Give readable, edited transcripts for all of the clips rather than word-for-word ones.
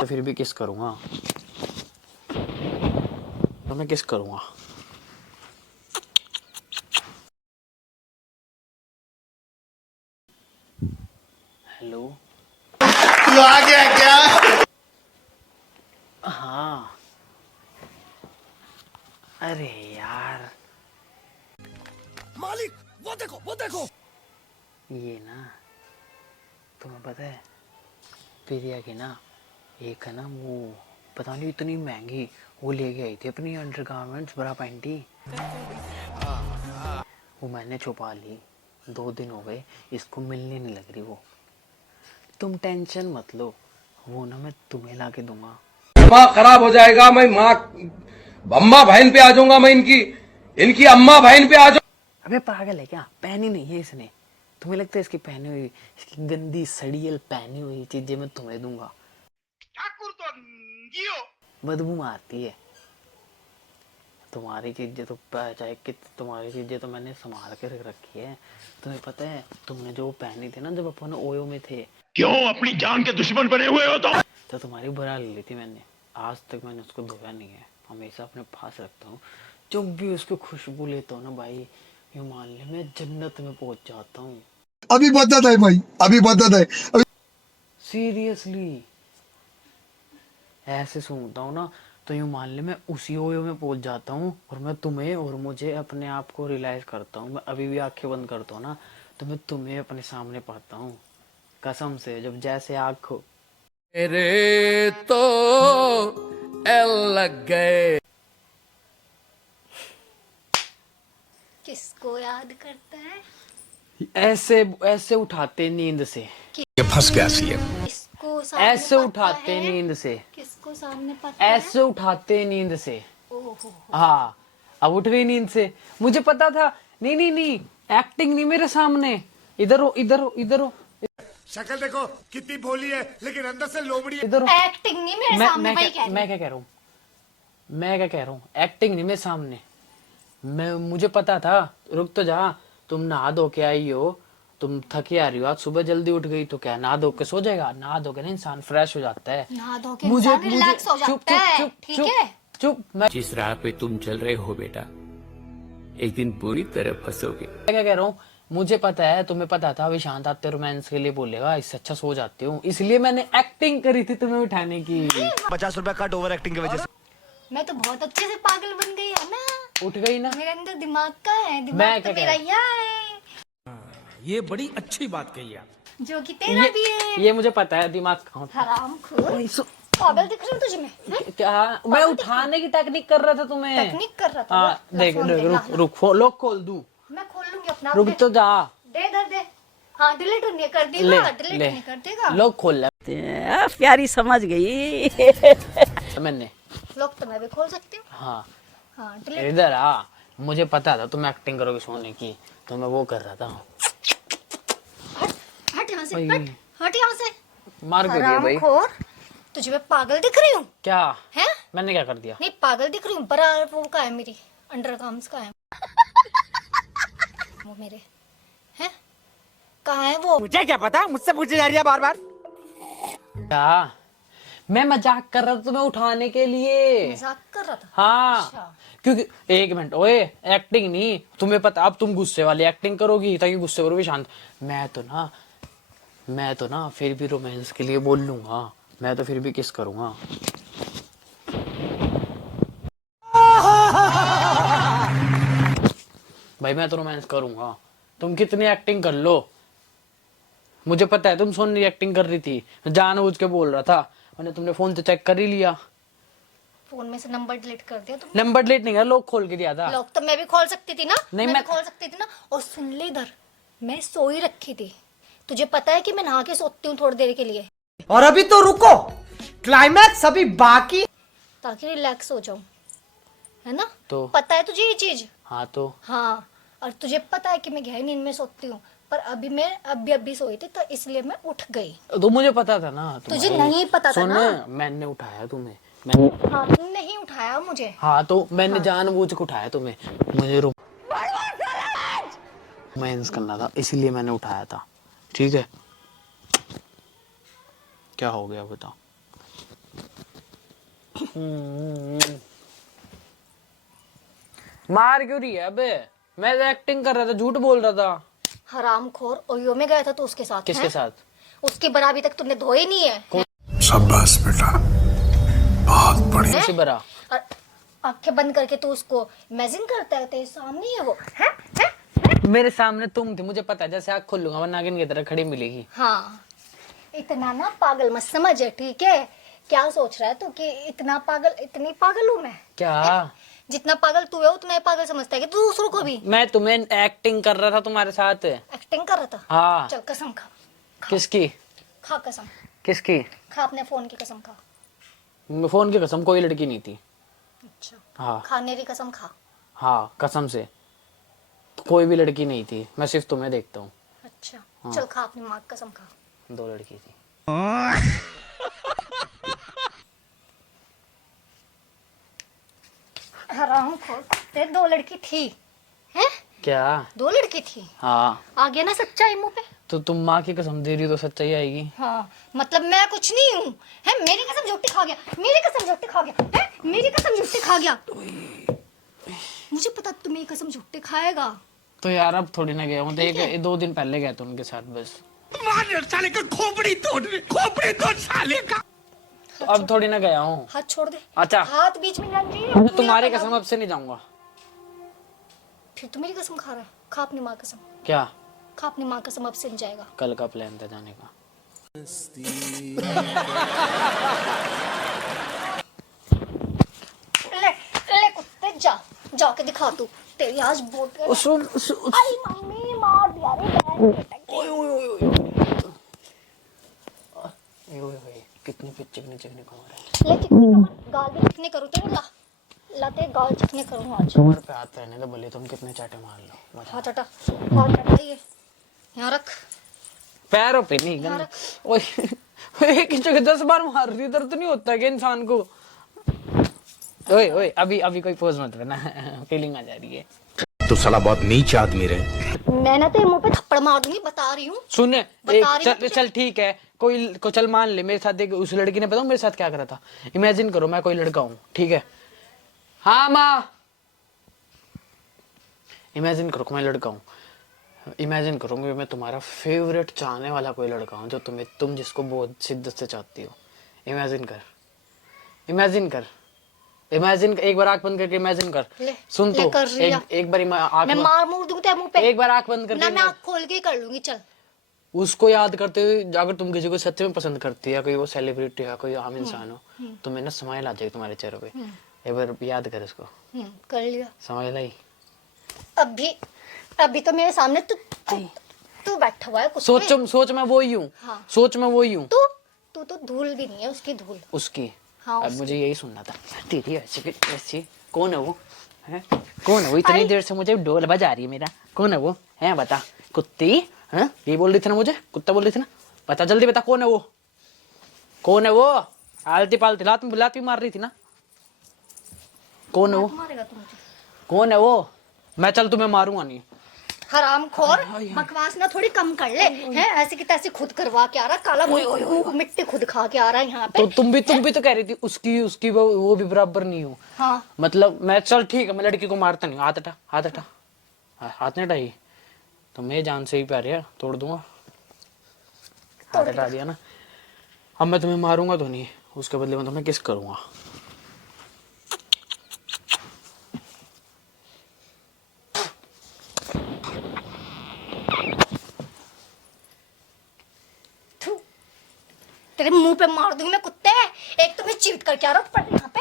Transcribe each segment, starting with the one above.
तो फिर भी किस करूँगा, तो मैं किस करूँगा। हेलो, तू आ गया क्या? हाँ, अरे यार मालिक वो देखो। ये ना, तुम्हें पता है प्रिया की ना एक है ना वो, पता नहीं इतनी महंगी वो लेके आई थी अपनी अंडरगारमेंट्स ब्रा पैंटी, वो मैंने छुपा ली, 2 दिन हो गए, इसको मिलने नहीं लग रही वो। तुम टेंशन मत लो, वो ना मैं तुम्हें ला के दूंगा। दिमाग खराब हो जाएगा, मैं माँ अम्मा बहन पे आ जाऊंगा, मैं इनकी अम्मा बहन पे आ जाऊंगा। अबे पागल है क्या, पहनी नहीं है इसने, तुम्हें लगता है इसकी पहनी हुई, इसकी गंदी सड़ियल पहनी हुई चीजें मैं तुम्हें दूंगा। ठाकुर तो अंगियो। बदबू मारती है, तुम्हारी चीजें तो चाहे कि तुम्हारी चीजें तो मैंने संभाल के रख रखी है। तुम्हें पता है तुमने जो पहनी थी ना जब अपन ओयो में थे, क्यों अपनी जान के दुश्मन बने हुए हो तुम? तो तुम्हारी बुरा ले ली थी मैंने, आज तक मैंने उसको धोया नहीं है, हमेशा अपने पास रखता हूँ। जब भी उसकी खुशबू लेता हूँ ना भाई, यूँ मान ले मैं जन्नत में पहुंच जाता हूँ। अभी बदत है भाई, अभी बदत है अभी। सीरियसली ऐसे सूंघता हूँ ना तो यूँ मान ले मैं उसी ओयो में पहुंच जाता हूँ, और मैं तुम्हें और मुझे अपने आप को रियलाइज करता हूँ। मैं अभी भी आंखें बंद करता हूँ ना तो मैं तुम्हें अपने सामने पाता हूँ, कसम से, जब जैसे आँख मेरे तो एल लग गए। किसको याद करता है? ऐसे ऐसे उठाते नींद से, ये फंस गया सी है। किसको सामने ऐसे पता उठाते है? नींद से, किसको सामने पता है? ऐसे उठाते नींद से। ओहो, हाँ, अब उठ गई नींद से, मुझे पता था। नहीं नहीं नहीं, एक्टिंग नहीं मेरे सामने, इधर हो इधर हो इधर हो शक्ल देखो कितनी भोली है, लेकिन अंदर से लोमड़ी है। इधर हो। एक्टिंग नहीं मेरे सामने, वही कह रही मैं क्या कह रहा हूँ, मैं क्या कह रहा हूँ, एक्टिंग नहीं मेरे सामने। मैं मुझे पता था, रुक तो जा, तुम नहा धो के आई हो, तुम थकी आ रही हो, आज सुबह जल्दी उठ गई तो क्या नहा धो के सो जाएगा? नहा धो के ना इंसान फ्रेश हो जाता है, नहा धो के इंसान रिलैक्स हो जाता है, ठीक है? चुप। मैं जिस राह पे तुम चल रहे हो बेटा, एक दिन पूरी तरह फंसोगे। क्या कह रहा हूँ, मुझे पता है, तुम्हें पता था विशांत आते रोमांस के लिए बोलेगा, इससे अच्छा सो जाती हूँ, इसलिए मैंने एक्टिंग करी थी तुम्हें उठाने की। 50 रुपए कट ओवर एक्टिंग की वजह से। मैं तो बहुत अच्छे से पागल बन गई है ना, उठ गई ना। मेरे अंदर दिमाग का है, मैं दिमाग क्या तो कह मेरा रहा यहाँ है, ये बड़ी अच्छी बात कही आप। जो कि तेरा भी है। ये मुझे पता है, दिमाग कहाँ हरामखोर, पागल दिख रही हूँ तुझे मैं? क्या, मैं उठाने की टेक्निक कर रहा था तुम्हें। टेक्निक कर रहा था? हाँ ला देख फोन देख, दे, ला, रुक ला। रुक, लॉक खोल दूं? मैं खोल लूंगी अपना, रुक दे। तो जा, दे इधर दे। हाँ डिलीट नहीं कर ले देगा, डिलीट ले, नहीं कर देगा। लॉक खोल ले। प्यारी समझ गई। मैंने, लॉक तो मैं भी खोल सकती हूँ। हाँ हाँ डिलीट। इधर आ, मुझे पता था तुम एक्टिंग करोगे सोने की, तो मैं वो कर रहा था। हट हट यहाँ से, भाई। हट हट यहाँ से। मार क्यों दिया भाई? हरामखोर, तुझे मैं पागल दिख रही हूँ? क्या हैं? मैंने क्या कर दिया? नहीं पागल दिख रही हूँ, पर वो का है मेरी अंडरगार्मेंट्स का है वो मेरे हैं, कहाँ है वो? मुझे क्या पता, मुझसे पूछी जा रही है बार बार। क्या, मैं मजाक कर रहा था तुम्हें उठाने के लिए। मजाक कर रहा था? हाँ अच्छा। क्योंकि एक मिनट, ओए एक्टिंग नहीं, तुम्हें पता, अब तुम गुस्से वाली एक्टिंग करोगी ताकि गुस्से करोगी शांत। मैं तो ना फिर भी रोमांस के लिए बोल लूंगा, मैं तो फिर भी किस करूंगा। भाई मैं तो रोमांस करूंगा, तुम कितनी एक्टिंग कर लो, मुझे पता है तुम सोनी एक्टिंग कर रही थी, जानबूझ के बोल रहा था, मैंने तुमने फोन से चेक कर ही लिया। फोन में से नंबर डिलीट कर दिया तुमने? नंबर डिलीट नहीं कर, लॉक खोल के दिया था। लॉक तो मैं भी खोल सकती थी ना, नहीं, मैं मैं भी खोल सकती थी ना। और सुन ले इधर, मैं सोई रखी थी, तुझे पता है कि मैं नहा के सोती हूँ थोड़ी देर के लिए, और अभी तो रुको, क्लाइमैक्स अभी बाकी। ताकि रिलैक्स हो जाऊं, है ना? तो पता है तुझे ये चीज? हाँ तो हाँ, और तुझे पता है कि मैं गहरी नींद में सोती हूँ, पर अभी मैं अभी सोई थी तो इसलिए मैं उठ गई। तो मुझे पता था ना तुझे तुम्हारी- नहीं पता था सुन, ना? मैंने उठाया तुम्हें, मैंने, हाँ तुमने नहीं उठाया मुझे। हाँ तो मैंने जानबूझ के उठाया तुम्हें, मुझे रोमांस करना था इसलिए मैंने उठाया था, ठीक है? क्या हो गया बताओ? मार क्यों रही है अबे? मैं तो एक्टिंग कर रहा था, झूठ बोल रहा था। हरामखोर, ओयो में गया था तो उसके साथ किसके हैं? साथ? उसकी बराबरी तक तुमने धोई नहीं है। शाबाश बेटा, बहुत बढ़िया। उसी बरा। और आंखें बंद करके तू उसको इमेजिन करता है, तेरे सामने ही है वो है? मेरे सामने तुम थी, मुझे पता है, जैसे आँख खोल लूंगा वरना नागिन की तरह खड़ी मिलेगी। हाँ, इतना ना पागल मत समझ, ठीक है? क्या सोच रहा है तू कि इतना पागल, इतनी पागल हूँ मैं? क्या? जितना पागल तू है उतना ही पागल समझता है कि तू दूसरों को भी। मैं तुम्हें एक्टिंग कर रहा था तुम्हारे साथ। एक्टिंग कर रहा था? हाँ। चल कसम खा, किसकी? खा कसम, किसकी? खा अपने फोन की कसम खा। फोन की कसम, कोई लड़की नहीं थी। अच्छा, हाँ खा, मेरी कसम खा। हाँ, कसम से कोई भी लड़की नहीं थी, मैं सिर्फ तुम्हें देखता हूँ। अच्छा चल खा, अपनी माँ की कसम खा। 2 लड़की थी। हरामखोर, तेरे 2 लड़की थी हैं? क्या? 2 लड़की थी? हाँ, आ गया ना सच्चाई मुंह पे? तो तुम माँ की कसम दे रही हो तो सच्चाई आएगी। हाँ, मतलब मैं कुछ नहीं हूँ है? मेरी कसम झूठी खा गया, मेरी कसम झूठी खा गया है? मेरी कसम झूठी खा गया। मुझे पता तू मेरी कसम झूठी खाएगा। तो यार अब थोड़ी ना गया हूँ, तो 2 दिन पहले गया था उनके साथ बस। साले का खोपड़ी तोड़ साले का। तो अब थोड़ी ना गया हूँ। हाथ छोड़ दे। अच्छा। हाथ बीच में लग गई। तुम्हारे कसम अब से नहीं जाऊंगा। फिर तू मेरी कसम खा रहा है? खा अपनी माँ कसम, क्या? खा अपनी माँ कसम, अब से नहीं जाएगा। कल का प्लान था जाने का। ले कुत्ते, जा जाके दिखा तू, तेरी आज बोट। आई मम्मी मार दिया रे कितनी चिकनी चिकनी खबर है। ले चिकनी कमर, गाल भी चिकने करूँ तेरे, ला ला तेरे गाल चिकने करूँ आज। कमर पे हाथ रहने दो, भले तुम कितने चाटे मार लो। मजा। हाथ हटा, हाथ हटा, ये यहाँ रख। पैरों पे नहीं यहाँ गन। रख। ओए एक ही जगह 10 बार मार रही, दर्द नहीं होता क्या इंसान को? ओए ओए, अभी कोई पोज मत बना, फीलिंग आ जा रही है। तो साला बहुत नीच आदमी रहे। मैं ना तेरे मुंह पे थप्पड़ मार दूंगी, बता रही हूँ। सुन, बता रही हूँ चल चल ठीक है, कोई को चल मान ले मेरे साथ देख, उस लड़की ने बताऊं मेरे साथ क्या करा था। इमेजिन करो मैं कोई लड़का हूँ, ठीक है? हाँ माँ, इमेजिन करो मैं लड़का हूँ। इमेजिन करोगे मैं तुम्हारा फेवरेट चाहने वाला कोई लड़का हूँ, जो तुम जिसको बहुत शिद्दत से चाहती हो। इमेजिन कर, इमेजिन कर, इमेजिन, एक बार आंख बंद करके इमेजिन कर। ले, सुन ले तो कर रही है। एक बार आंख मैं मार मूर दूंगी तेरे मुंह पे। एक बार आंख बंद करके ना मैं आँख खोल के ही कर लूंगी। चल, उसको याद करते हुए, अगर तुम किसी को सच्चे में पसंद करती है, कोई वो सेलिब्रिटी है, कोई आम इंसान हो, तो मैंने स्माइल आ जाएगी तुम्हारे चेहरे पे। एक बार याद कर इसको। कर लिया। स्माइल आई। अभी तो मेरे सामने तू बैठा हुआ है कुत्ते। सोच मैं वो ही हूँ। हाँ। सोच मैं वो ही हूँ। तू तो धूल भी नहीं है, उसकी धूल। उसकी। हाँ, अब मुझे यही सुनना था। तेरी ऐसी कौन है वो? है कौन है वो? इतनी देर से मुझे डोल बजा रही है मेरा। कौन है वो? है बता। कुत्ती है, ये बोल रही थी ना मुझे, कुत्ता बोल रही थी ना। बता जल्दी बता, कौन है वो? कौन है वो? आलती पालती लात भी मार रही थी ना। कौन है वो? मारेगा तू मुझे? कौन है वो? मैं चल तुम्हें मारूंगा नहीं। हरामखोर, बकवास ना थोड़ी कम कर ले। हैं ऐसे की तैसे खुद करवा के आ रहा, काला मिट्टी खुद खा के आ रहा है यहाँ पे। तो तुम भी तो कह रही थी उसकी वो भी बराबर नहीं हो। हाँ, मतलब मैं, चल ठीक है, मैं लड़की को मारता नहीं। हाथ हटा, हाथ हटा, हाथ नहीं हटाई तो मैं जान से ही प्यार है, तोड़ दूंगा। हाथ हटा दिया ना। अब मैं तुम्हें मारूंगा तो नहीं, उसके बदले में तुम्हें किस करूंगा। तेरे मुंह पे मार दूंगी मैं कुत्ते। एक तो मैं चीट करके आ रहा हूँ, पर यहाँ पे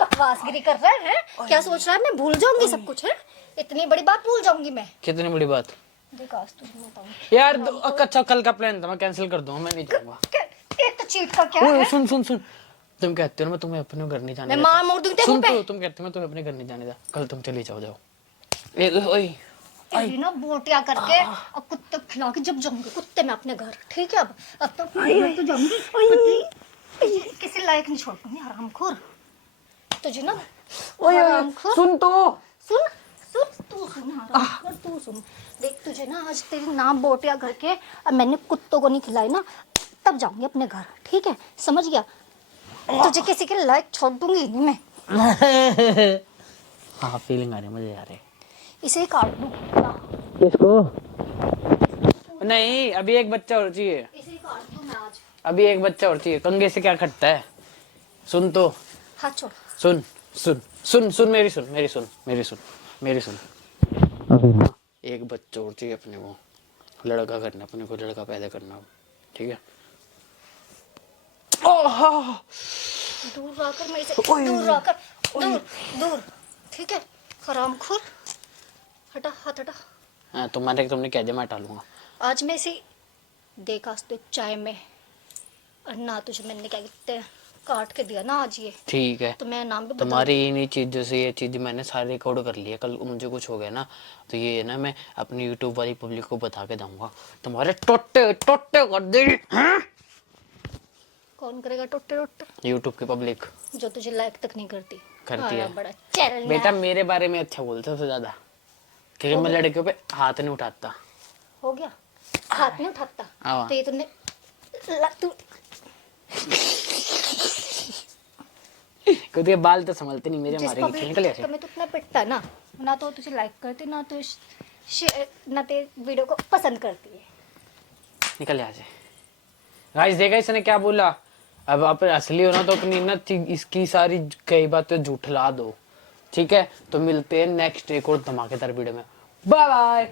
बकवासगिरी कर रहा है। क्या सोच रहा है मैं भूल जाऊंगी सब कुछ? है इतनी बड़ी बात भूल जाऊंगी मैं? कितनी बड़ी बात देख, आज तुझे बताऊंगी यार। अच्छा, कल का प्लान था, मैं कैंसिल कर दूंगा, मैं नहीं जाऊंगा। एक तो चीट करके आया है। सुन, तुम कहते हो मैं तुम्हें अपने घर नहीं जाने मैं देता। मार मोड़ दूंगी तेरे सुन मुंह पे। तो, तुम कहते हो मैं तुम्हें अपने घर नहीं जाने देता, कल तुम चली जाओ। ओए तेरी ना बोटिया करके अब कुत्ते खिला के जब जाऊंगी कुत्ते में अपने घर, ठीक है? अब तो मैं तो जाऊंगी, किसी लायक नहीं छोड़ दूंगी। हरामखोर तुझे ना, हरामखोर। सुन तो, सुन तू सुन, हरामखोर तू सुन। देख तुझे ना आज तेरी नाम बोटिया करके, अब मैंने कुत्तों को नहीं खिलाई ना, तब जाऊंगी अपने घर, ठीक है? समझ गया? तुझे किसी के लायक छोड़ दूंगी नहीं मैं। हाँ फीलिंग आ रही है मुझे यार। इसे ही काट दूं। किसको? नहीं अभी एक बच्चा और चाहिए। इसे ही काट दूं मैं आज। अभी एक बच्चा और चाहिए। कंगे से क्या खटता है? सुन तो, हाथ छोड़। सुन सुन सुन सुन मेरी सुन मेरी सुन मेरी सुन मेरी सुन। एक बच्चा और चाहिए अपने को, लड़का करना, अपने को लड़का पैदा करना, ठीक है? दूर रहकर मेरे से, दूर रहकर, दूर दूर, ठीक है? हरामखोर, हटा हाथ हटा। हाँ तुमने कह दिया मैं हटा लूंगा। आज मैं इसे देखा तो चाय में, और ना तुझे मैंने क्या कहते हैं काट के दिया ना आज ये, ठीक है, तो मैं नाम भी बदल तुम्हारी इन्हीं चीजों से ये चीज मैंने सारी रिकॉर्ड कर ली है। कल मुझे कुछ हो गया ना तो ये ना मैं अपनी यूट्यूब वाली पब्लिक को बता के दूंगा, तुम्हारे टोटे टोटे कर देगी। कौन करेगा टोटे टोटे? यूट्यूब की पब्लिक जो तुझे लायक तक नहीं करती। करती है। बड़ा चैनल बेटा मेरे बारे में अच्छा बोलते सबसे ज्यादा, क्योंकि मैं लड़कियों पे हाथ नहीं उठाता। हो गया, हाथ नहीं उठाता हाँ। तो ये तूने तू क्योंकि ये बाल तो संभलते नहीं मेरे, जिस हमारे पब्लिक निकल के ऐसे। में तू इतना पिटता ना, ना तो तुझे लाइक करती ना तो ना ते वीडियो को पसंद करती है। निकल यहाँ से। गाइस देखा इसने क्या बोला? अब आप असली हो ना तो अपनी ना इसकी सारी कई बातें झूठला दो, ठीक है? तो मिलते हैं नेक्स्ट एक और धमाकेदार वीडियो में। Bye bye.